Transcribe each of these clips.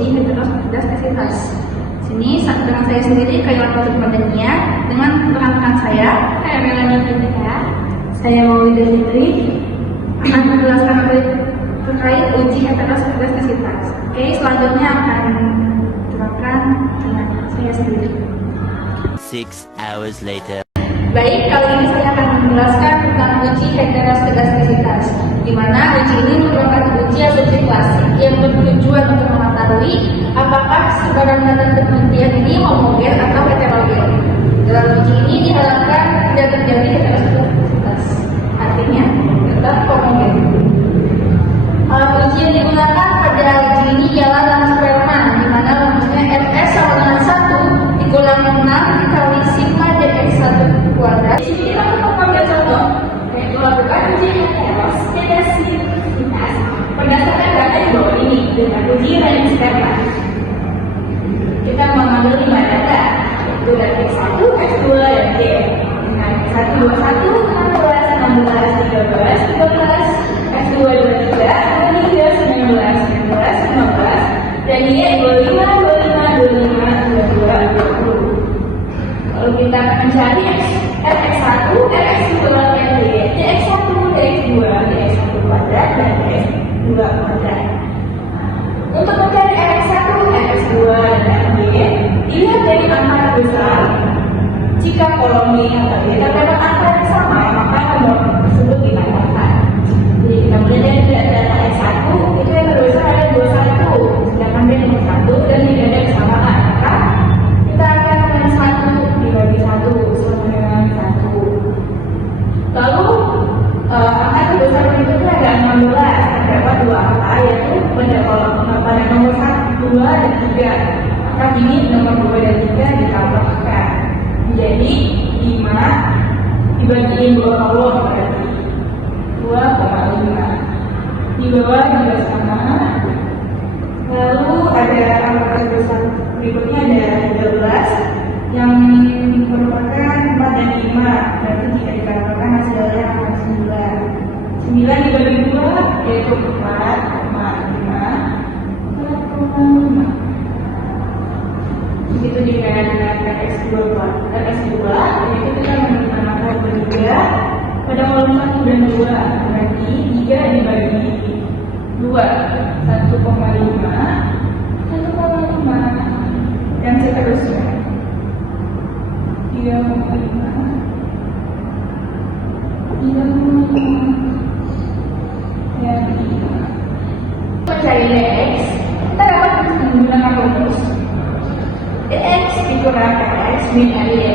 uji heteroskesitas. Sini dengan saya sendiri Kayla Putri Madania dengan rekan-rekan saya Melanie Fitria, saya Maulida Fitri akan menjelaskan terkait uji heteroskesitas. Oke, selanjutnya akan terapkan dengan saya sendiri. 6 hours later. Baik, kali ini saya akan menjelaskan tentang uji heteroskesitas, di mana uji ini merupakan uji asumsi klasik yang bertujuan untuk mengetahui apakah sebarang data penelitian ini homogen atau heterogen. Dalam uji ini diharapkan tidak terjadi heteroskesitas, artinya tetap homogen. Alat uji yang digunakan pada uji ini ialah Langsperman, di mana rumusnya Fs sama dengan 1 dikulang 6 dikali sigma dx1 kuadrat. Di sini kita mengambil contoh yaitu lakukan uji heteroskesitas berdasarkan data di bawah ini dengan uji Langsperman. Kita mengambil 5 data, yaitu dari X1, X2, dan Y. Dengan X1, 21, 16, 16, 13, 12, X2, 23, 23, 19, 19, 15, dan Y 25, 25, 25, 22, 20. Lalu kita akan mencari Rx1, Rx2, Ry, Dx1, Dx2, Dx1 kuadrat, dan Dx2 kuadrat. Untuk mencari Rx1, Rx2, dan Y, dilihat dari angka besar. Jika kolom Y atau Y terdapat angka yang sama, maka nomor tersebut ditambahkan. Jadi kita melihat dari data X1, itu yang terbesar ada 21, sedangkan dia nomor 1 dan tidak ada kesamaan. Maka kita akan dengan 1 dibagi 1 sama dengan 1. Lalu angka terbesar berikutnya ada 16, terdapat 2 angka, yaitu pada kolom pada nomor 1, 2, dan 3. Maka ini nomor 2 dan 3 ditambahkan menjadi 5 dibagi 2 kolom berarti 2,5. Di bawah juga sama. Lalu ada angka terbesar berikutnya ada 13 yang merupakan 4 dan 5. Berarti jika dikatakan hasilnya akan 9. 9 dibagi 2 yaitu 4,5. Begitu juga dengan X2, yaitu kita menemukan angka ketiga pada kolom 1 dan 2, berarti 3 dibagi 2, 1,5, dan seterusnya 3,5, 3,5, dan 5. Mencari Dx, kita dapat menggunakan rumus Dx dikurang X min Ry.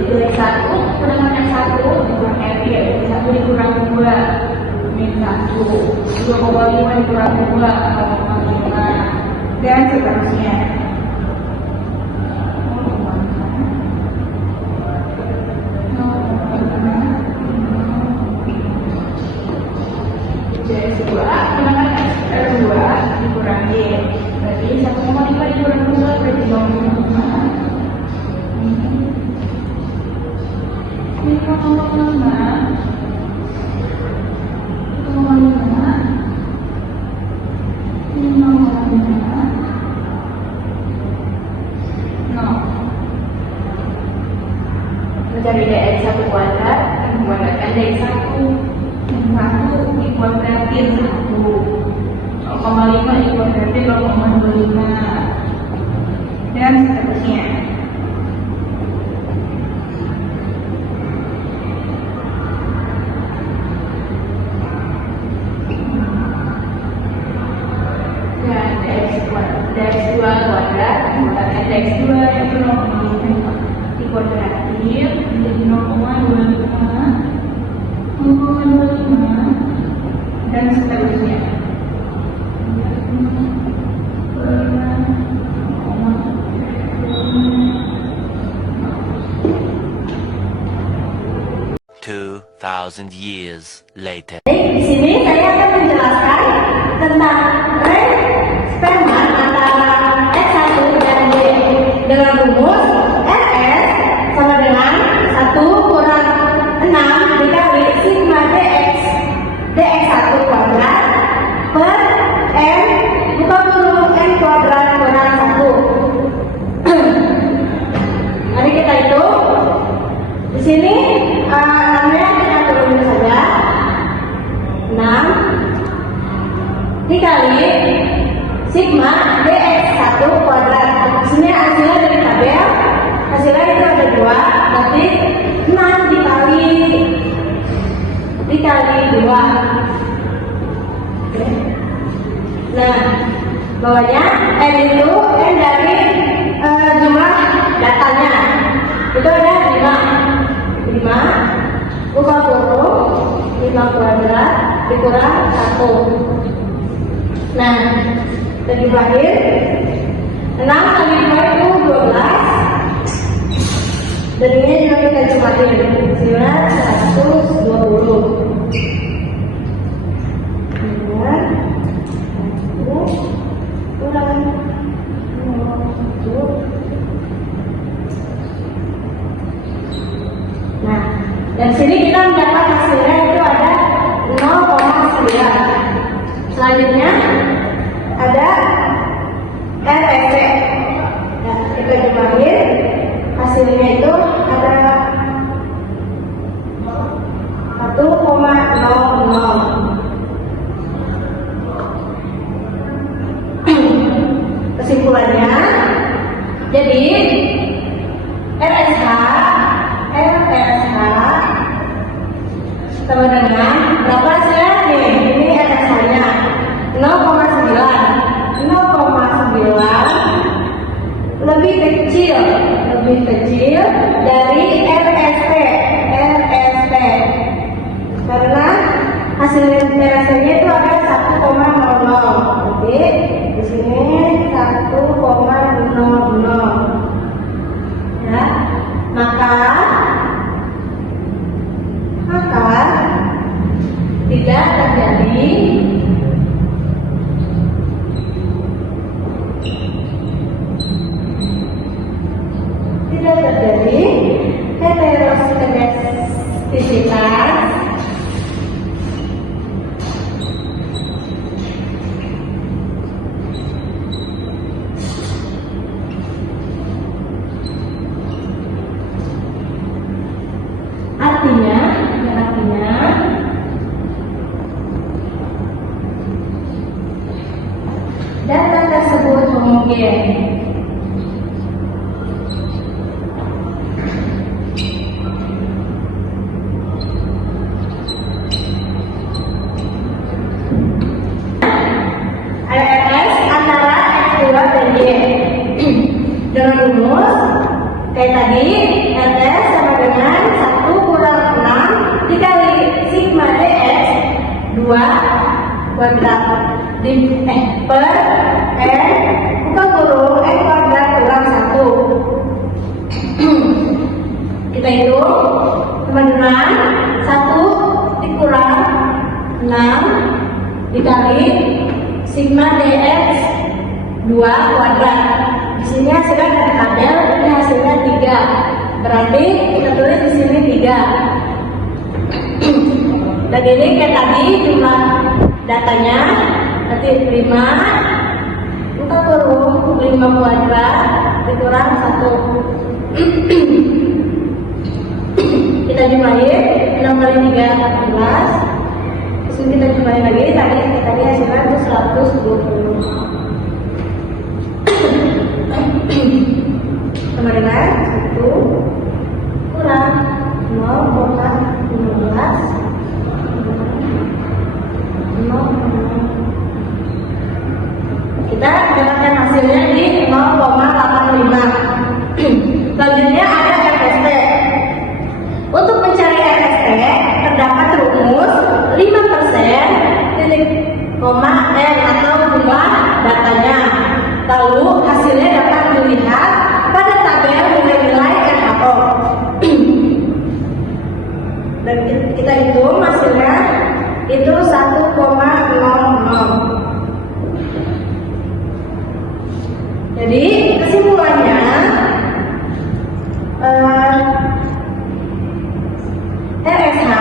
Jadi X1 kurang X1 dikurang Ry, X1 dikurang 2 min 1, 2,5 dikurang 2, 0,5, dan seterusnya. Dx2 kurang X2 dikurang Y. Berarti 1,5 dikurang 2 berarti 0,5. Mencari Dx1 kuadrat, menggunakan Dx1 dikuadratin 1, 0,5 dikuadratin 0,25, dan seterusnya. Dan Dx2 kuadrat menggunakan Dx2 yaitu 0,5 dikuadratin menjadi 0,25, dan seterusnya. Thousand years later. Di sini saya akan menjelaskan tentang Langsperman antara X1 dan Y dengan rumus Rs sama dengan 1 kurang 6 dikali sigma dx1 kuadrat per m buka kurung n sigma dx1 kuadrat. Di sini hasilnya dari tabel, hasilnya itu ada 2, berarti 6 dikali 2. Oke. Nah, bawahnya n itu n dari jumlah datanya itu ada 5 buka kurung 5 kuadrat dikurang 1. Nah, kita dibagiin 6 kali 2 itu 12. Dan ini juga kita cumatin hasilnya 120. Nah, dari sini kita mendapat hasilnya itu ada 0,9. Selanjutnya ada RSC. Nah, kita jumlahin hasilnya itu ada 1,00. Kesimpulannya, jadi RSH sama dengan berapa hasilnya nih? Ini RSH-nya 0,9 lebih kecil dari RSP karena hasil RSP-nya itu ada 1,00. Jadi di sini 1,00. Ya, maka tidak terjadi heteroskedastisitas artinya data tersebut homogen. Ada RS antara X2 dan Y. Dengan rumus kayak tadi, RS sama dengan 1 kurang 6 dikali sigma dx 2 kuadrat per n buka kurung n kuadrat kurang 1. Kita hitung teman-teman, 1 dikurang 6 dikali sigma dx 2 kuadrat. Di sini hasilnya dari tabel, ini hasilnya 3. Berarti kita tulis di sini 3. Dan ini kayak tadi jumlah datanya nanti 5 buka kurung 5 kuadrat dikurang 1. Kita jumlahin 6 kali 3 14. Terus kita jumlahin lagi tadi hasilnya itu 120. Sama dengan 1 kurang 0,15 kita dapatkan hasilnya di 0,85. Selanjutnya ada RST. Untuk mencari RST terdapat rumus 5% titik koma n atau jumlah datanya. Lalu hasilnya dapat dilihat pada tabel dengan nilai RHO. Dan kita hitung hasilnya itu 1,00. Jadi kesimpulannya RSH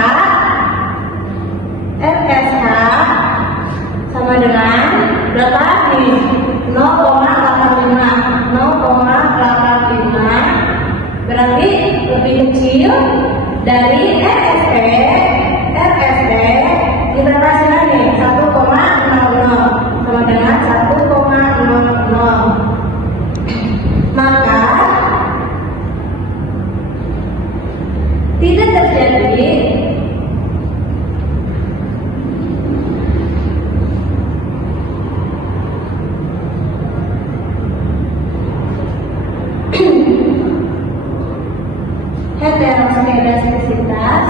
sama dengan berapa nih? 0,85 berarti lebih kecil dari RSP kita hasilnya nih 1,00 sama dengan 1,00. elastisitas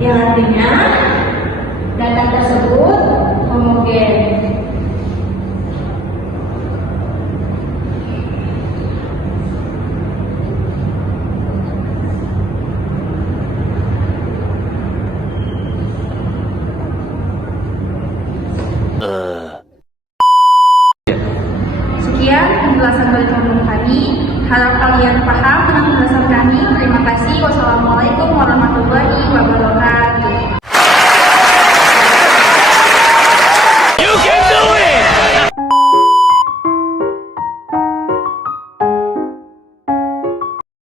yang artinya data tersebut homogen.